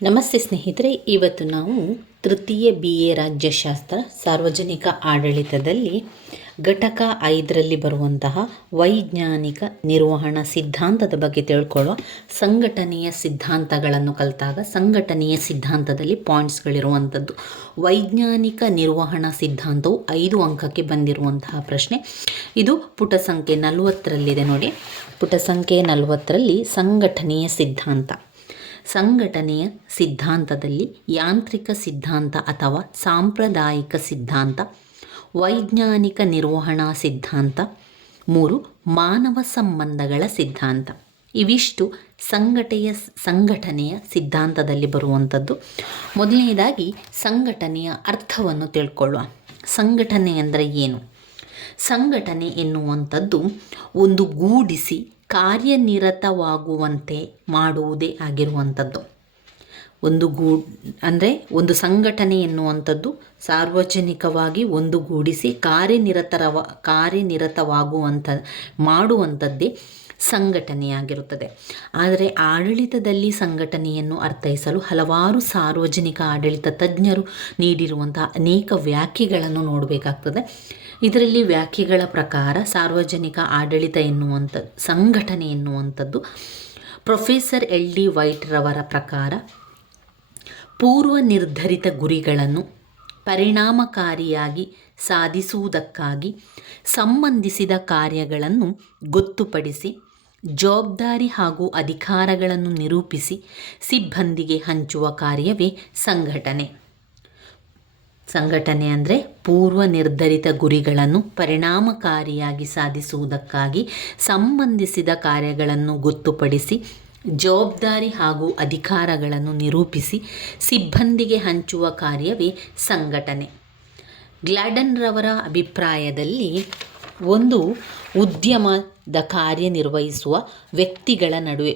ನಮಸ್ತೆ ಸ್ನೇಹಿತರೆ, ಇವತ್ತು ನಾವು ತೃತೀಯ BA ರಾಜ್ಯಶಾಸ್ತ್ರ ಸಾರ್ವಜನಿಕ ಆಡಳಿತದಲ್ಲಿ ಘಟಕ 5ರಲ್ಲಿ ಬರುವಂತಹ ವೈಜ್ಞಾನಿಕ ನಿರ್ವಹಣಾ ಸಿದ್ಧಾಂತದ ಬಗ್ಗೆ ತಿಳ್ಕೊಳ್ಳುವ. ಸಂಘಟನೆಯ ಸಿದ್ಧಾಂತಗಳನ್ನು ಕಲಿತಾಗ ಸಂಘಟನೆಯ ಸಿದ್ಧಾಂತದಲ್ಲಿ ಪಾಯಿಂಟ್ಸ್ಗಳಿರುವಂಥದ್ದು. ವೈಜ್ಞಾನಿಕ ನಿರ್ವಹಣಾ ಸಿದ್ಧಾಂತವು 5 ಅಂಕಕ್ಕೆ ಬಂದಿರುವಂತಹ ಪ್ರಶ್ನೆ. ಇದು ಪುಟ ಸಂಖ್ಯೆ 40ರಲ್ಲಿದೆ ನೋಡಿ. ಪುಟ ಸಂಖ್ಯೆ 40ರಲ್ಲಿ ಸಂಘಟನೆಯ ಸಿದ್ಧಾಂತ. ಸಂಘಟನೆಯ ಸಿದ್ಧಾಂತದಲ್ಲಿ ಯಾಂತ್ರಿಕ ಸಿದ್ಧಾಂತ ಅಥವಾ ಸಾಂಪ್ರದಾಯಿಕ ಸಿದ್ಧಾಂತ, ವೈಜ್ಞಾನಿಕ ನಿರ್ವಹಣಾ ಸಿದ್ಧಾಂತ, 3 ಮಾನವ ಸಂಬಂಧಗಳ ಸಿದ್ಧಾಂತ. ಇವಿಷ್ಟು ಸಂಘಟನೆಯ ಸಿದ್ಧಾಂತದಲ್ಲಿ ಬರುವಂಥದ್ದು. ಮೊದಲನೇದಾಗಿ ಸಂಘಟನೆಯ ಅರ್ಥವನ್ನು ತಿಳ್ಕೊಳ್ಳುವ. ಸಂಘಟನೆ ಅಂದರೆ ಏನು? ಸಂಘಟನೆ ಎನ್ನುವಂಥದ್ದು ಒಂದು ಗೂಡಿಸಿ ಕಾರ್ಯನಿರತವಾಗುವಂತೆ ಮಾಡುವುದೇ ಆಗಿರುವಂಥದ್ದು. ಒಂದು ಸಂಘಟನೆ ಎನ್ನುವಂಥದ್ದು ಸಾರ್ವಜನಿಕವಾಗಿ ಒಂದುಗೂಡಿಸಿ ಕಾರ್ಯನಿರತವಾಗುವಂಥ ಮಾಡುವಂಥದ್ದೇ ಸಂಘಟನೆಯಾಗಿರುತ್ತದೆ. ಆದರೆ ಆಡಳಿತದಲ್ಲಿ ಸಂಘಟನೆಯನ್ನು ಅರ್ಥೈಸಲು ಹಲವಾರು ಸಾರ್ವಜನಿಕ ಆಡಳಿತ ತಜ್ಞರು ನೀಡಿರುವಂತಹ ಅನೇಕ ವ್ಯಾಖ್ಯೆಗಳನ್ನು ನೋಡಬೇಕಾಗ್ತದೆ. ಇದರಲ್ಲಿ ವ್ಯಾಖ್ಯೆಗಳ ಪ್ರಕಾರ ಸಾರ್ವಜನಿಕ ಆಡಳಿತ ಸಂಘಟನೆ ಎನ್ನುವಂಥದ್ದು ಪ್ರೊಫೆಸರ್ LD ವೈಟ್ ರವರ ಪ್ರಕಾರ ಪೂರ್ವ ನಿರ್ಧರಿತ ಗುರಿಗಳನ್ನು ಪರಿಣಾಮಕಾರಿಯಾಗಿ ಸಾಧಿಸುವುದಕ್ಕಾಗಿ ಸಂಬಂಧಿಸಿದ ಕಾರ್ಯಗಳನ್ನು ಗೊತ್ತುಪಡಿಸಿ ಜವಾಬ್ದಾರಿ ಹಾಗೂ ಅಧಿಕಾರಗಳನ್ನು ನಿರೂಪಿಸಿ ಸಿಬ್ಬಂದಿಗೆ ಹಂಚುವ ಕಾರ್ಯವೇ ಸಂಘಟನೆ. ಸಂಘಟನೆ ಅಂದರೆ ಪೂರ್ವ ನಿರ್ಧರಿತ ಗುರಿಗಳನ್ನು ಪರಿಣಾಮಕಾರಿಯಾಗಿ ಸಾಧಿಸುವುದಕ್ಕಾಗಿ ಸಂಬಂಧಿಸಿದ ಕಾರ್ಯಗಳನ್ನು ಗೊತ್ತುಪಡಿಸಿ ಜವಾಬ್ದಾರಿ ಹಾಗೂ ಅಧಿಕಾರಗಳನ್ನು ನಿರೂಪಿಸಿ ಸಿಬ್ಬಂದಿಗೆ ಹಂಚುವ ಕಾರ್ಯವೇ ಸಂಘಟನೆ. ಗ್ಲಾಡನ್ ರವರ ಅಭಿಪ್ರಾಯದಲ್ಲಿ ಒಂದು ಉದ್ಯಮದ ಕಾರ್ಯನಿರ್ವಹಿಸುವ ವ್ಯಕ್ತಿಗಳ ನಡುವೆ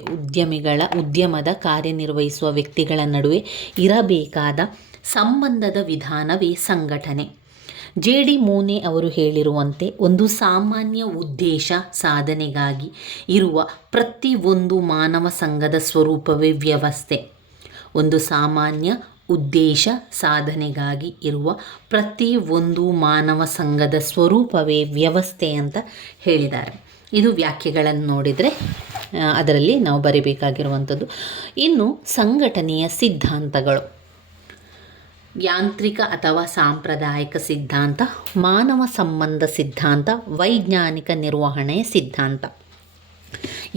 ಉದ್ಯಮದ ಕಾರ್ಯನಿರ್ವಹಿಸುವ ವ್ಯಕ್ತಿಗಳ ನಡುವೆ ಇರಬೇಕಾದ ಸಂಬಂಧದ ವಿಧಾನವೇ ಸಂಘಟನೆ. JD ಮೂನೆ ಅವರು ಹೇಳಿರುವಂತೆ ಒಂದು ಸಾಮಾನ್ಯ ಉದ್ದೇಶ ಸಾಧನೆಗಾಗಿ ಇರುವ ಪ್ರತಿಯೊಂದು ಮಾನವ ಸಂಘದ ಸ್ವರೂಪವೇ ವ್ಯವಸ್ಥೆ. ಒಂದು ಸಾಮಾನ್ಯ ಉದ್ದೇಶ ಸಾಧನೆಗಾಗಿ ಇರುವ ಪ್ರತಿಯೊಂದು ಮಾನವ ಸಂಘದ ಸ್ವರೂಪವೇ ವ್ಯವಸ್ಥೆ ಅಂತ ಹೇಳಿದ್ದಾರೆ. ಇದು ವ್ಯಾಖ್ಯೆಗಳನ್ನು ನೋಡಿದರೆ ಅದರಲ್ಲಿ ನಾವು ಬರೀಬೇಕಾಗಿರುವಂಥದ್ದು. ಇನ್ನು ಸಂಘಟನೆಯ ಸಿದ್ಧಾಂತಗಳು: ಯಾಂತ್ರಿಕ ಅಥವಾ ಸಾಂಪ್ರದಾಯಿಕ ಸಿದ್ಧಾಂತ, ಮಾನವ ಸಂಬಂಧ ಸಿದ್ಧಾಂತ, ವೈಜ್ಞಾನಿಕ ನಿರ್ವಹಣೆಯ ಸಿದ್ಧಾಂತ.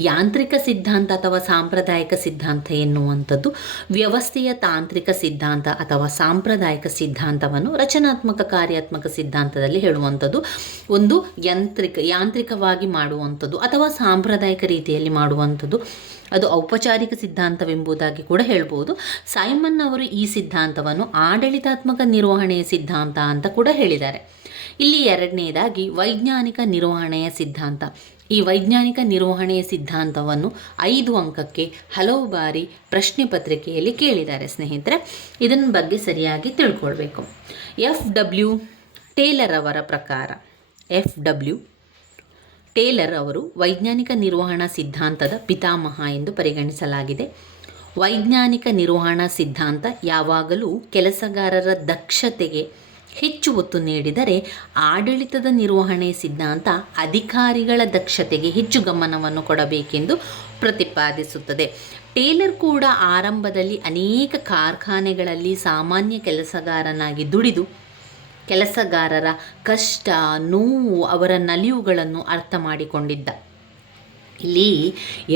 ಯಾಂತ್ರಿಕ ಸಿದ್ಧಾಂತ ಅಥವಾ ಸಾಂಪ್ರದಾಯಿಕ ಸಿದ್ಧಾಂತ ಎನ್ನುವಂಥದ್ದು ವ್ಯವಸ್ಥೆಯ ತಾಂತ್ರಿಕ ಸಿದ್ಧಾಂತ ಅಥವಾ ಸಾಂಪ್ರದಾಯಿಕ ಸಿದ್ಧಾಂತವನ್ನು ರಚನಾತ್ಮಕ ಕಾರ್ಯಾತ್ಮಕ ಸಿದ್ಧಾಂತದಲ್ಲಿ ಹೇಳುವಂಥದ್ದು. ಒಂದು ಯಾಂತ್ರಿಕವಾಗಿ ಮಾಡುವಂಥದ್ದು ಅಥವಾ ಸಾಂಪ್ರದಾಯಿಕ ರೀತಿಯಲ್ಲಿ ಮಾಡುವಂಥದ್ದು. ಅದು ಔಪಚಾರಿಕ ಸಿದ್ಧಾಂತವೆಂಬುದಾಗಿ ಕೂಡ ಹೇಳ್ಬೋದು. ಸೈಮನ್ ಅವರು ಈ ಸಿದ್ಧಾಂತವನ್ನು ಆಡಳಿತಾತ್ಮಕ ನಿರ್ವಹಣೆಯ ಸಿದ್ಧಾಂತ ಅಂತ ಕೂಡ ಹೇಳಿದ್ದಾರೆ. ಇಲ್ಲಿ ಎರಡನೇದಾಗಿ ವೈಜ್ಞಾನಿಕ ನಿರ್ವಹಣೆಯ ಸಿದ್ಧಾಂತ. ಈ ವೈಜ್ಞಾನಿಕ ನಿರ್ವಹಣೆಯ ಸಿದ್ಧಾಂತವನ್ನು 5 ಅಂಕಕ್ಕೆ ಹಲವು ಬಾರಿ ಪ್ರಶ್ನೆ ಪತ್ರಿಕೆಯಲ್ಲಿ ಕೇಳಿದ್ದಾರೆ ಸ್ನೇಹಿತರೆ. ಇದನ್ನ ಬಗ್ಗೆ ಸರಿಯಾಗಿ ತಿಳ್ಕೊಳ್ಬೇಕು. FW ಟೇಲರ್ ಅವರ ಪ್ರಕಾರ ಟೇಲರ್ ಅವರು ವೈಜ್ಞಾನಿಕ ನಿರ್ವಹಣಾ ಸಿದ್ಧಾಂತದ ಪಿತಾಮಹ ಎಂದು ಪರಿಗಣಿಸಲಾಗಿದೆ. ವೈಜ್ಞಾನಿಕ ನಿರ್ವಹಣಾ ಸಿದ್ಧಾಂತ ಯಾವಾಗಲೂ ಕೆಲಸಗಾರರ ದಕ್ಷತೆಗೆ ಹೆಚ್ಚು ಒತ್ತು ನೀಡಿದರೆ, ಆಡಳಿತದ ನಿರ್ವಹಣೆ ಸಿದ್ಧಾಂತ ಅಧಿಕಾರಿಗಳ ದಕ್ಷತೆಗೆ ಹೆಚ್ಚು ಗಮನವನ್ನು ಕೊಡಬೇಕೆಂದು ಪ್ರತಿಪಾದಿಸುತ್ತದೆ. ಟೇಲರ್ ಕೂಡ ಆರಂಭದಲ್ಲಿ ಅನೇಕ ಕಾರ್ಖಾನೆಗಳಲ್ಲಿ ಸಾಮಾನ್ಯ ಕೆಲಸಗಾರನಾಗಿ ದುಡಿದು ಕೆಲಸಗಾರರ ಕಷ್ಟ, ನೋವು, ಅವರ ನಲಿವುಗಳನ್ನು ಅರ್ಥ ಮಾಡಿಕೊಂಡಿದ್ದ. ಇಲ್ಲಿ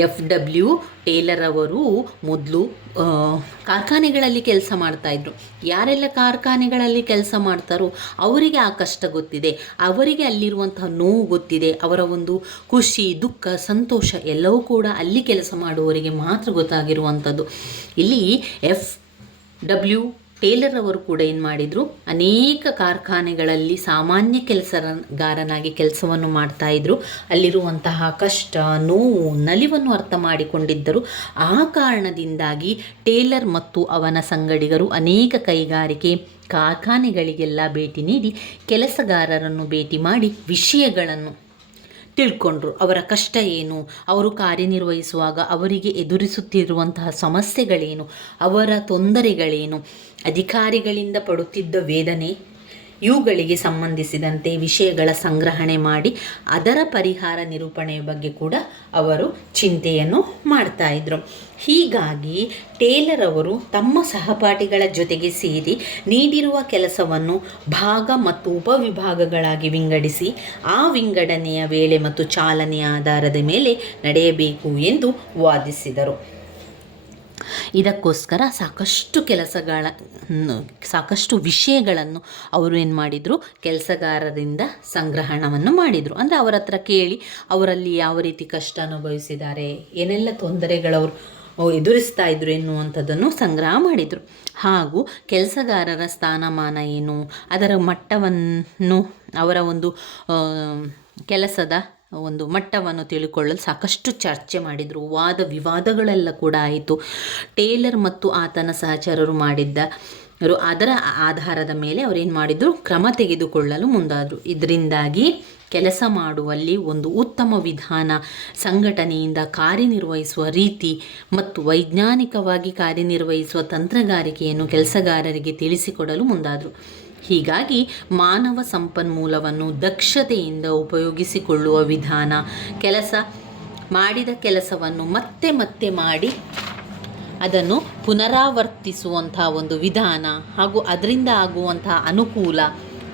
FW ಟೇಲರ್ ಅವರು ಮೊದಲು ಕಾರ್ಖಾನೆಗಳಲ್ಲಿ ಕೆಲಸ ಮಾಡ್ತಾಯಿದ್ರು. ಯಾರೆಲ್ಲ ಕಾರ್ಖಾನೆಗಳಲ್ಲಿ ಕೆಲಸ ಮಾಡ್ತಾರೋ ಅವರಿಗೆ ಆ ಕಷ್ಟ ಗೊತ್ತಿದೆ, ಅವರಿಗೆ ಅಲ್ಲಿರುವಂತಹ ನೋವು ಗೊತ್ತಿದೆ, ಅವರ ಒಂದು ಖುಷಿ, ದುಃಖ, ಸಂತೋಷ ಎಲ್ಲವೂ ಕೂಡ ಅಲ್ಲಿ ಕೆಲಸ ಮಾಡುವವರಿಗೆ ಮಾತ್ರ ಗೊತ್ತಾಗಿರುವಂಥದ್ದು. ಇಲ್ಲಿ FW ಟೇಲರ್ ಅವರು ಕೂಡ ಏನು ಮಾಡಿದರು, ಅನೇಕ ಕಾರ್ಖಾನೆಗಳಲ್ಲಿ ಸಾಮಾನ್ಯ ಕೆಲಸಗಾರನಾಗಿ ಕೆಲಸವನ್ನು ಮಾಡ್ತಾಯಿದ್ರು. ಅಲ್ಲಿರುವಂತಹ ಕಷ್ಟ, ನೋವು, ನಲಿವನ್ನು ಅರ್ಥ ಮಾಡಿಕೊಂಡಿದ್ದರು. ಆ ಕಾರಣದಿಂದಾಗಿ ಟೇಲರ್ ಮತ್ತು ಅವನ ಸಂಗಡಿಗರು ಅನೇಕ ಕೈಗಾರಿಕೆ ಕಾರ್ಖಾನೆಗಳಿಗೆಲ್ಲ ಭೇಟಿ ನೀಡಿ ಕೆಲಸಗಾರರನ್ನು ಭೇಟಿ ಮಾಡಿ ವಿಷಯಗಳನ್ನು ತಿಳ್ಕೊಂಡ್ರು. ಅವರ ಕಷ್ಟ ಏನು, ಅವರು ಕಾರ್ಯನಿರ್ವಹಿಸುವಾಗ ಅವರಿಗೆ ಎದುರಿಸುತ್ತಿರುವಂತಹ ಸಮಸ್ಯೆಗಳೇನು, ಅವರ ತೊಂದರೆಗಳೇನು, ಅಧಿಕಾರಿಗಳಿಂದ ಪಡುತ್ತಿದ್ದ ವೇದನೆ, ಇವುಗಳಿಗೆ ಸಂಬಂಧಿಸಿದಂತೆ ವಿಷಯಗಳ ಸಂಗ್ರಹಣೆ ಮಾಡಿ ಅದರ ಪರಿಹಾರ ನಿರೂಪಣೆಯ ಬಗ್ಗೆ ಕೂಡ ಅವರು ಚಿಂತೆಯನ್ನು ಮಾಡ್ತಾ ಇದ್ರು. ಹೀಗಾಗಿ ಟೇಲರ್ ಅವರು ತಮ್ಮ ಸಹಪಾಠಿಗಳ ಜೊತೆಗೆ ಸೇರಿ ನೀಡಿರುವ ಕೆಲಸವನ್ನು ಭಾಗ ಮತ್ತು ಉಪವಿಭಾಗಗಳಾಗಿ ವಿಂಗಡಿಸಿ ಆ ವಿಂಗಡಣೆಯ ವೇಳೆ ಮತ್ತು ಚಾಲನೆಯ ಆಧಾರದ ಮೇಲೆ ನಡೆಯಬೇಕು ಎಂದು ವಾದಿಸಿದರು. ಇದಕ್ಕೋಸ್ಕರ ಸಾಕಷ್ಟು ವಿಷಯಗಳನ್ನು ಅವರು ಏನು ಮಾಡಿದರು, ಕೆಲಸಗಾರರಿಂದ ಸಂಗ್ರಹಣವನ್ನು ಮಾಡಿದರು. ಅಂದರೆ ಅವರ ಹತ್ರ ಕೇಳಿ ಅವರಲ್ಲಿ ಯಾವ ರೀತಿ ಕಷ್ಟ ಅನುಭವಿಸಿದ್ದಾರೆ, ಏನೆಲ್ಲ ತೊಂದರೆಗಳವರು ಎದುರಿಸ್ತಾ ಇದ್ರು ಎನ್ನುವಂಥದ್ದನ್ನು ಸಂಗ್ರಹ ಮಾಡಿದರು. ಹಾಗೂ ಕೆಲಸಗಾರರ ಸ್ಥಾನಮಾನ ಏನು, ಅದರ ಮಟ್ಟವನ್ನು, ಅವರ ಒಂದು ಕೆಲಸದ ಒಂದು ಮಟ್ಟವನ್ನು ತಿಳ್ಕೊಳ್ಳಲು ಸಾಕಷ್ಟು ಚರ್ಚೆ ಮಾಡಿದರು. ವಾದ ವಿವಾದಗಳೆಲ್ಲ ಕೂಡ ಆಯಿತು. ಟೇಲರ್ ಮತ್ತು ಆತನ ಸಹಚರರು ಅದರ ಆಧಾರದ ಮೇಲೆ ಅವರೇನು ಮಾಡಿದರು, ಕ್ರಮ ತೆಗೆದುಕೊಳ್ಳಲು ಮುಂದಾದರು. ಇದರಿಂದಾಗಿ ಕೆಲಸ ಮಾಡುವಲ್ಲಿ ಒಂದು ಉತ್ತಮ ವಿಧಾನ, ಸಂಘಟನೆಯಿಂದ ಕಾರ್ಯನಿರ್ವಹಿಸುವ ರೀತಿ ಮತ್ತು ವೈಜ್ಞಾನಿಕವಾಗಿ ಕಾರ್ಯನಿರ್ವಹಿಸುವ ತಂತ್ರಗಾರಿಕೆಯನ್ನು ಕೆಲಸಗಾರರಿಗೆ ತಿಳಿಸಿಕೊಡಲು ಮುಂದಾದರು. ಹೀಗಾಗಿ ಮಾನವ ಸಂಪನ್ಮೂಲವನ್ನು ದಕ್ಷತೆಯಿಂದ ಉಪಯೋಗಿಸಿಕೊಳ್ಳುವ ವಿಧಾನ, ಮಾಡಿದ ಕೆಲಸವನ್ನು ಮತ್ತೆ ಮತ್ತೆ ಮಾಡಿ ಅದನ್ನು ಪುನರಾವರ್ತಿಸುವಂತಹ ಒಂದು ವಿಧಾನ, ಹಾಗೂ ಅದರಿಂದ ಆಗುವಂತಹ ಅನುಕೂಲ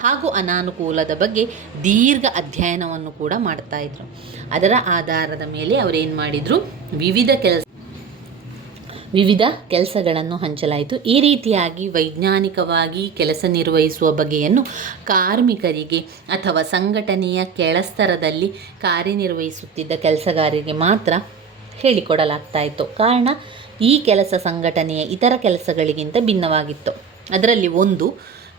ಹಾಗೂ ಅನಾನುಕೂಲದ ಬಗ್ಗೆ ದೀರ್ಘ ಅಧ್ಯಯನವನ್ನು ಕೂಡ ಮಾಡ್ತಾಯಿದ್ರು. ಅದರ ಆಧಾರದ ಮೇಲೆ ಅವರೇನು ಮಾಡಿದರು, ವಿವಿಧ ಕೆಲಸಗಳನ್ನು ಹಂಚಲಾಯಿತು. ಈ ರೀತಿಯಾಗಿ ವೈಜ್ಞಾನಿಕವಾಗಿ ಕೆಲಸ ನಿರ್ವಹಿಸುವ ಬಗೆಯನ್ನು ಕಾರ್ಮಿಕರಿಗೆ ಅಥವಾ ಸಂಘಟನೆಯ ಕೆಳಸ್ತರದಲ್ಲಿ ಕಾರ್ಯನಿರ್ವಹಿಸುತ್ತಿದ್ದ ಕೆಲಸಗಾರರಿಗೆ ಮಾತ್ರ ಹೇಳಿಕೊಡಲಾಗ್ತಾ ಇತ್ತು. ಕಾರಣ, ಈ ಕೆಲಸ ಸಂಘಟನೆಯ ಇತರ ಕೆಲಸಗಳಿಗಿಂತ ಭಿನ್ನವಾಗಿತ್ತು. ಅದರಲ್ಲಿ ಒಂದು,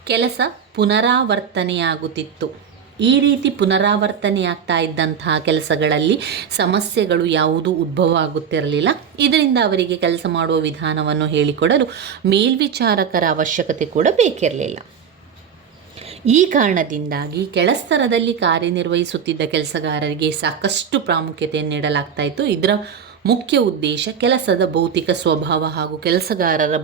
ಕೆಲಸ ಪುನರಾವರ್ತನೆಯಾಗುತ್ತಿತ್ತು. ಈ ರೀತಿ ಪುನರಾವರ್ತನೆಯಾಗ್ತಾ ಇದ್ದಂತಹ ಕೆಲಸಗಳಲ್ಲಿ ಸಮಸ್ಯೆಗಳು ಯಾವುದೂ ಉದ್ಭವ ಆಗುತ್ತಿರಲಿಲ್ಲ. ಇದರಿಂದ ಅವರಿಗೆ ಕೆಲಸ ಮಾಡುವ ವಿಧಾನವನ್ನು ಹೇಳಿಕೊಡಲು ಮೇಲ್ವಿಚಾರಕರ ಅವಶ್ಯಕತೆ ಕೂಡ ಬೇಕಿರಲಿಲ್ಲ. ಈ ಕಾರಣದಿಂದಾಗಿ ಕೆಳಸ್ತರದಲ್ಲಿ ಕಾರ್ಯನಿರ್ವಹಿಸುತ್ತಿದ್ದ ಕೆಲಸಗಾರರಿಗೆ ಸಾಕಷ್ಟು ಪ್ರಾಮುಖ್ಯತೆಯನ್ನು ನೀಡಲಾಗ್ತಾ ಇತ್ತು. ಇದರ ಮುಖ್ಯ ಉದ್ದೇಶ ಕೆಲಸದ ಭೌತಿಕ ಸ್ವಭಾವ ಹಾಗೂ ಕೆಲಸಗಾರರ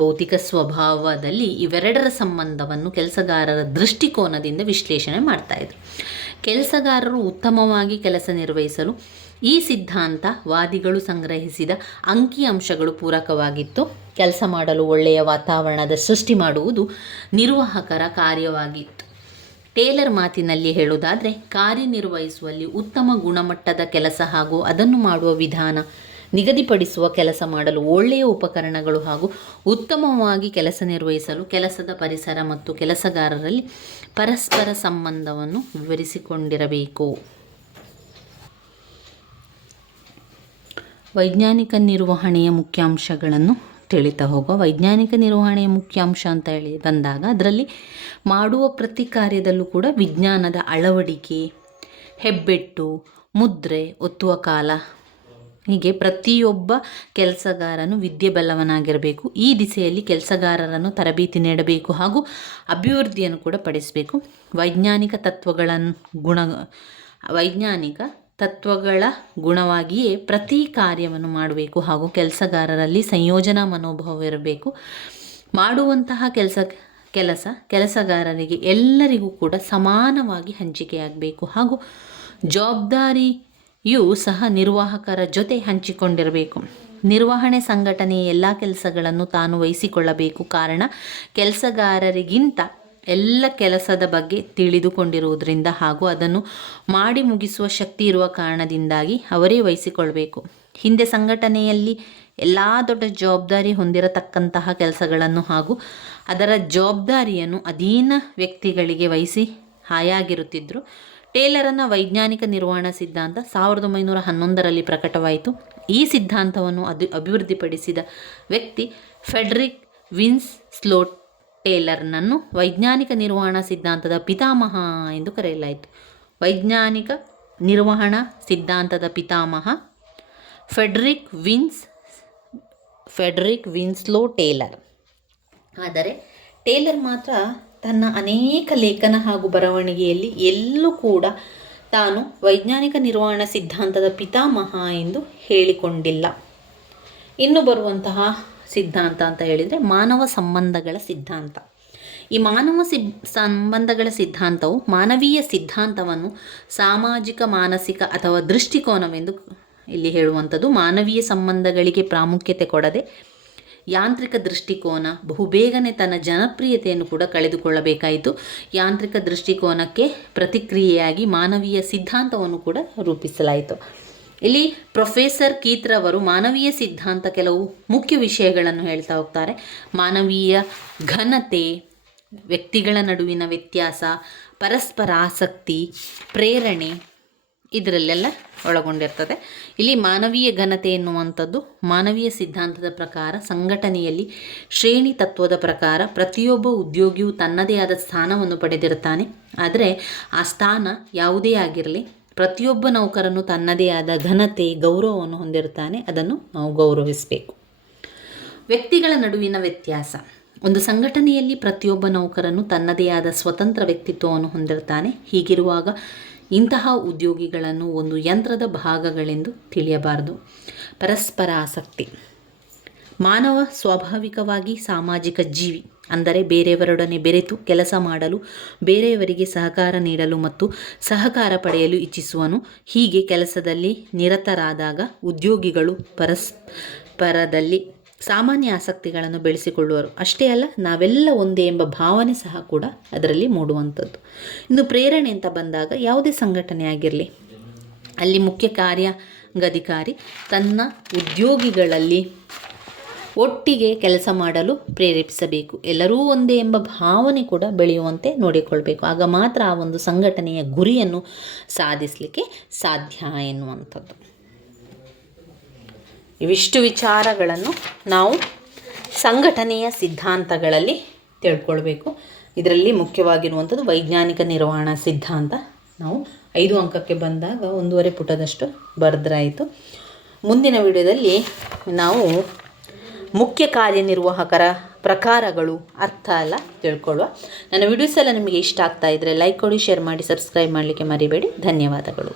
ಭೌತಿಕ ಸ್ವಭಾವದಲ್ಲಿ ಇವೆರಡರ ಸಂಬಂಧವನ್ನು ಕೆಲಸಗಾರರ ದೃಷ್ಟಿಕೋನದಿಂದ ವಿಶ್ಲೇಷಣೆ ಮಾಡ್ತಾಯಿದ್ರು. ಕೆಲಸಗಾರರು ಉತ್ತಮವಾಗಿ ಕೆಲಸ ನಿರ್ವಹಿಸಲು ಈ ಸಿದ್ಧಾಂತ ವಾದಿಗಳು ಸಂಗ್ರಹಿಸಿದ ಅಂಕಿಅಂಶಗಳು ಪೂರಕವಾಗಿತ್ತು. ಕೆಲಸ ಮಾಡಲು ಒಳ್ಳೆಯ ವಾತಾವರಣದ ಸೃಷ್ಟಿ ಮಾಡುವುದು ನಿರ್ವಾಹಕರ ಕಾರ್ಯವಾಗಿತ್ತು. ಟೇಲರ್ ಮಾತಿನಲ್ಲಿ ಹೇಳುವುದಾದರೆ, ಕಾರ್ಯನಿರ್ವಹಿಸುವಲ್ಲಿ ಉತ್ತಮ ಗುಣಮಟ್ಟದ ಕೆಲಸ ಹಾಗೂ ಅದನ್ನು ಮಾಡುವ ವಿಧಾನ, ನಿಗದಿಪಡಿಸುವ ಕೆಲಸ ಮಾಡಲು ಒಳ್ಳೆಯ ಉಪಕರಣಗಳು ಹಾಗೂ ಉತ್ತಮವಾಗಿ ಕೆಲಸ ನಿರ್ವಹಿಸಲು ಕೆಲಸದ ಪರಿಸರ ಮತ್ತು ಕೆಲಸಗಾರರಲ್ಲಿ ಪರಸ್ಪರ ಸಂಬಂಧವನ್ನು ವಿವರಿಸಿಕೊಂಡಿರಬೇಕು. ವೈಜ್ಞಾನಿಕ ನಿರ್ವಹಣೆಯ ಮುಖ್ಯಾಂಶಗಳನ್ನು ತಿಳಿತಾ ಹೋಗುವ. ವೈಜ್ಞಾನಿಕ ನಿರ್ವಹಣೆಯ ಮುಖ್ಯಾಂಶ ಅಂತ ಹೇಳಿ ಬಂದಾಗ ಅದರಲ್ಲಿ ಮಾಡುವ ಪ್ರತಿ ಕಾರ್ಯದಲ್ಲೂ ಕೂಡ ವಿಜ್ಞಾನದ ಅಳವಡಿಕೆ, ಹೆಬ್ಬೆಟ್ಟು, ಮುದ್ರೆ, ಒತ್ತುವ ಕಾಲ, ಹೀಗೆ ಪ್ರತಿಯೊಬ್ಬ ಕೆಲಸಗಾರನು ವಿದ್ಯೆಬಲ್ಲವನಾಗಿರಬೇಕು. ಈ ದಿಸೆಯಲ್ಲಿ ಕೆಲಸಗಾರರನ್ನು ತರಬೇತಿ ನೀಡಬೇಕು ಹಾಗೂ ಅಭಿವೃದ್ಧಿಯನ್ನು ಕೂಡ ಪಡಿಸಬೇಕು. ವೈಜ್ಞಾನಿಕ ತತ್ವಗಳ ಗುಣವಾಗಿಯೇ ಪ್ರತಿ ಕಾರ್ಯವನ್ನು ಮಾಡಬೇಕು ಹಾಗೂ ಕೆಲಸಗಾರರಲ್ಲಿ ಸಂಯೋಜನಾ ಮನೋಭಾವ ಇರಬೇಕು. ಮಾಡುವಂತಹ ಕೆಲಸಗಾರರಿಗೆ ಎಲ್ಲರಿಗೂ ಕೂಡ ಸಮಾನವಾಗಿ ಹಂಚಿಕೆಯಾಗಬೇಕು ಹಾಗೂ ಜವಾಬ್ದಾರಿಯೂ ಸಹ ನಿರ್ವಾಹಕರ ಜೊತೆ ಹಂಚಿಕೊಂಡಿರಬೇಕು. ನಿರ್ವಹಣೆ ಸಂಘಟನೆಯ ಎಲ್ಲ ಕೆಲಸಗಳನ್ನು ತಾನು ವಹಿಸಿಕೊಳ್ಳಬೇಕು. ಕಾರಣ, ಕೆಲಸಗಾರರಿಗಿಂತ ಎಲ್ಲ ಕೆಲಸದ ಬಗ್ಗೆ ತಿಳಿದುಕೊಂಡಿರುವುದರಿಂದ ಹಾಗೂ ಅದನ್ನು ಮಾಡಿ ಮುಗಿಸುವ ಶಕ್ತಿ ಇರುವ ಕಾರಣದಿಂದಾಗಿ ಅವರೇ ವಹಿಸಿಕೊಳ್ಬೇಕು. ಹಿಂದೆ ಸಂಘಟನೆಯಲ್ಲಿ ಎಲ್ಲ ದೊಡ್ಡ ಜವಾಬ್ದಾರಿ ಹೊಂದಿರತಕ್ಕಂತಹ ಕೆಲಸಗಳನ್ನು ಹಾಗೂ ಅದರ ಜವಾಬ್ದಾರಿಯನ್ನು ಅಧೀನ ವ್ಯಕ್ತಿಗಳಿಗೆ ವಹಿಸಿ ಹಾಯಾಗಿರುತ್ತಿದ್ದರು. ಟೇಲರನ ವೈಜ್ಞಾನಿಕ ನಿರ್ವಹಣಾ ಸಿದ್ಧಾಂತ 1911ರಲ್ಲಿ ಪ್ರಕಟವಾಯಿತು. ಈ ಸಿದ್ಧಾಂತವನ್ನು ಅಭಿವೃದ್ಧಿಪಡಿಸಿದ ವ್ಯಕ್ತಿ ಫೆಡರಿಕ್ ವಿನ್ಸ್ಲೋ ಟೇಲರ್ನನ್ನು ವೈಜ್ಞಾನಿಕ ನಿರ್ವಹಣಾ ಸಿದ್ಧಾಂತದ ಪಿತಾಮಹ ಎಂದು ಕರೆಯಲಾಯಿತು. ವೈಜ್ಞಾನಿಕ ನಿರ್ವಹಣಾ ಸಿದ್ಧಾಂತದ ಪಿತಾಮಹ ಫೆಡರಿಕ್ ವಿನ್ಸ್ಲೋ ಟೇಲರ್. ಆದರೆ ಟೇಲರ್ ಮಾತ್ರ ತನ್ನ ಅನೇಕ ಲೇಖನ ಹಾಗೂ ಬರವಣಿಗೆಯಲ್ಲಿ ಎಲ್ಲೂ ಕೂಡ ತಾನು ವೈಜ್ಞಾನಿಕ ನಿರ್ವಹಣಾ ಸಿದ್ಧಾಂತದ ಪಿತಾಮಹ ಎಂದು ಹೇಳಿಕೊಂಡಿಲ್ಲ. ಇನ್ನು ಬರುವಂತಹ ಸಿದ್ಧಾಂತ ಅಂತ ಹೇಳಿದರೆ ಮಾನವ ಸಂಬಂಧಗಳ ಸಿದ್ಧಾಂತ. ಈ ಮಾನವ ಸಂಬಂಧಗಳ ಸಿದ್ಧಾಂತವು ಮಾನವೀಯ ಸಿದ್ಧಾಂತವನ್ನು ಸಾಮಾಜಿಕ, ಮಾನಸಿಕ ಅಥವಾ ದೃಷ್ಟಿಕೋನವೆಂದು ಇಲ್ಲಿ ಹೇಳುವಂಥದ್ದು. ಮಾನವೀಯ ಸಂಬಂಧಗಳಿಗೆ ಪ್ರಾಮುಖ್ಯತೆ ಕೊಡದೆ ಯಾಂತ್ರಿಕ ದೃಷ್ಟಿಕೋನ ಬಹುಬೇಗನೆ ತನ್ನ ಜನಪ್ರಿಯತೆಯನ್ನು ಕೂಡ ಕಳೆದುಕೊಳ್ಳಬೇಕಾಯಿತು. ಯಾಂತ್ರಿಕ ದೃಷ್ಟಿಕೋನಕ್ಕೆ ಪ್ರತಿಕ್ರಿಯೆಯಾಗಿ ಮಾನವೀಯ ಸಿದ್ಧಾಂತವನ್ನು ಕೂಡ ರೂಪಿಸಲಾಯಿತು. ಇಲ್ಲಿ ಪ್ರೊಫೆಸರ್ ಕೀತ್ರವರು ಮಾನವೀಯ ಸಿದ್ಧಾಂತ ಕೆಲವು ಮುಖ್ಯ ವಿಷಯಗಳನ್ನು ಹೇಳ್ತಾ ಹೋಗ್ತಾರೆ. ಮಾನವೀಯ ಘನತೆ, ವ್ಯಕ್ತಿಗಳ ನಡುವಿನ ವ್ಯತ್ಯಾಸ, ಪರಸ್ಪರ ಆಸಕ್ತಿ, ಪ್ರೇರಣೆ ಇದರಲ್ಲೆಲ್ಲ ಒಳಗೊಂಡಿರ್ತದೆ. ಇಲ್ಲಿ ಮಾನವೀಯ ಘನತೆ ಎನ್ನುವಂಥದ್ದು ಮಾನವೀಯ ಸಿದ್ಧಾಂತದ ಪ್ರಕಾರ ಸಂಘಟನೆಯಲ್ಲಿ ಶ್ರೇಣಿ ತತ್ವದ ಪ್ರಕಾರ ಪ್ರತಿಯೊಬ್ಬ ಉದ್ಯೋಗಿಯು ತನ್ನದೇ ಆದ ಸ್ಥಾನವನ್ನು ಪಡೆದಿರ್ತಾನೆ. ಆದರೆ ಆ ಸ್ಥಾನ ಯಾವುದೇ ಆಗಿರಲಿ, ಪ್ರತಿಯೊಬ್ಬ ನೌಕರನು ತನ್ನದೇ ಆದ ಘನತೆ, ಗೌರವವನ್ನು ಹೊಂದಿರ್ತಾನೆ. ಅದನ್ನು ನಾವು ಗೌರವಿಸಬೇಕು. ವ್ಯಕ್ತಿಗಳ ನಡುವಿನ ವ್ಯತ್ಯಾಸ. ಒಂದು ಸಂಘಟನೆಯಲ್ಲಿ ಪ್ರತಿಯೊಬ್ಬ ನೌಕರನು ತನ್ನದೇ ಆದ ಸ್ವತಂತ್ರ ವ್ಯಕ್ತಿತ್ವವನ್ನು ಹೊಂದಿರ್ತಾನೆ. ಹೀಗಿರುವಾಗ ಇಂತಹ ಉದ್ಯೋಗಿಗಳನ್ನು ಒಂದು ಯಂತ್ರದ ಭಾಗಗಳೆಂದು ತಿಳಿಯಬಾರದು. ಪರಸ್ಪರ ಆಸಕ್ತಿ. ಮಾನವ ಸ್ವಾಭಾವಿಕವಾಗಿ ಸಾಮಾಜಿಕ ಜೀವಿ. ಅಂದರೆ ಬೇರೆಯವರೊಡನೆ ಬೆರೆತು ಕೆಲಸ ಮಾಡಲು, ಬೇರೆಯವರಿಗೆ ಸಹಕಾರ ನೀಡಲು ಮತ್ತು ಸಹಕಾರ ಪಡೆಯಲು ಇಚ್ಛಿಸುವನು. ಹೀಗೆ ಕೆಲಸದಲ್ಲಿ ನಿರತರಾದಾಗ ಉದ್ಯೋಗಿಗಳು ಪರಸ್ಪರದಲ್ಲಿ ಸಾಮಾನ್ಯ ಆಸಕ್ತಿಗಳನ್ನು ಬೆಳೆಸಿಕೊಳ್ಳುವರು. ಅಷ್ಟೇ ಅಲ್ಲ, ನಾವೆಲ್ಲ ಒಂದೇ ಎಂಬ ಭಾವನೆ ಸಹ ಕೂಡ ಅದರಲ್ಲಿ ಮೂಡುವಂಥದ್ದು. ಇನ್ನು ಪ್ರೇರಣೆ ಅಂತ ಬಂದಾಗ ಯಾವುದೇ ಸಂಘಟನೆ ಆಗಿರಲಿ, ಅಲ್ಲಿ ಮುಖ್ಯ ಕಾರ್ಯಾಧಿಕಾರಿ ತನ್ನ ಉದ್ಯೋಗಿಗಳಲ್ಲಿ ಒಟ್ಟಿಗೆ ಕೆಲಸ ಮಾಡಲು ಪ್ರೇರೇಪಿಸಬೇಕು. ಎಲ್ಲರೂ ಒಂದೇ ಎಂಬ ಭಾವನೆ ಕೂಡ ಬೆಳೆಯುವಂತೆ ನೋಡಿಕೊಳ್ಬೇಕು. ಆಗ ಮಾತ್ರ ಆ ಒಂದು ಸಂಘಟನೆಯ ಗುರಿಯನ್ನು ಸಾಧಿಸಲಿಕ್ಕೆ ಸಾಧ್ಯ ಎನ್ನುವಂಥದ್ದು. ಇವಿಷ್ಟು ವಿಚಾರಗಳನ್ನು ನಾವು ಸಂಘಟನೆಯ ಸಿದ್ಧಾಂತಗಳಲ್ಲಿ ತಿಳ್ಕೊಳ್ಬೇಕು. ಇದರಲ್ಲಿ ಮುಖ್ಯವಾಗಿರುವಂಥದ್ದು ವೈಜ್ಞಾನಿಕ ನಿರ್ವಹಣಾ ಸಿದ್ಧಾಂತ. ನಾವು 5 ಅಂಕಕ್ಕೆ ಬಂದಾಗ 1.5 ಪುಟದಷ್ಟು ಬರೆದ್ರಾಯಿತು. ಮುಂದಿನ ವಿಡಿಯೋದಲ್ಲಿ ನಾವು ಮುಖ್ಯ ಕಾರ್ಯನಿರ್ವಾಹಕರ ಪ್ರಕಾರಗಳು ಅರ್ಥ ಎಲ್ಲ ತಿಳ್ಕೊಳ್ಳುವ. ನನ್ನ ವಿಡಿಯೋಸ್ ಎಲ್ಲ ನಿಮಗೆ ಇಷ್ಟ ಆಗ್ತಾ ಇದ್ದರೆ ಲೈಕ್ ಕೊಡಿ, ಶೇರ್ ಮಾಡಿ, ಸಬ್ಸ್ಕ್ರೈಬ್ ಮಾಡಲಿಕ್ಕೆ ಮರಿಬೇಡಿ. ಧನ್ಯವಾದಗಳು.